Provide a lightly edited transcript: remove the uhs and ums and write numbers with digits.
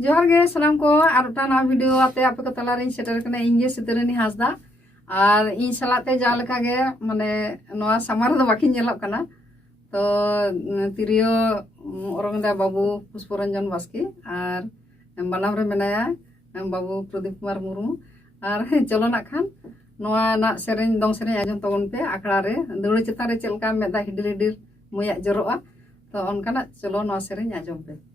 जोहार गे सलाम को आरोटा ना वीडियो आते आप को तलारिन सेटर कने इंगे सितरनी हासदा और इन सलाते जा लेका गे माने नोआ समार दो बाकी नेलक कना तो तिरियो औरंगदा बाबू पुष्परंजन बास्की और बनाम रे मेनाया बाबू प्रदीप कुमार मुर्मू और चलो ना खान नोआ ना सेरेन दong सेरेन आजम तबन पे आखड़ा रे दौड़ चेतान रे चलका मेदा हिडिल हिडिल मुया जरोआ तो उनका चलो नोआ सेरेन आजम पे।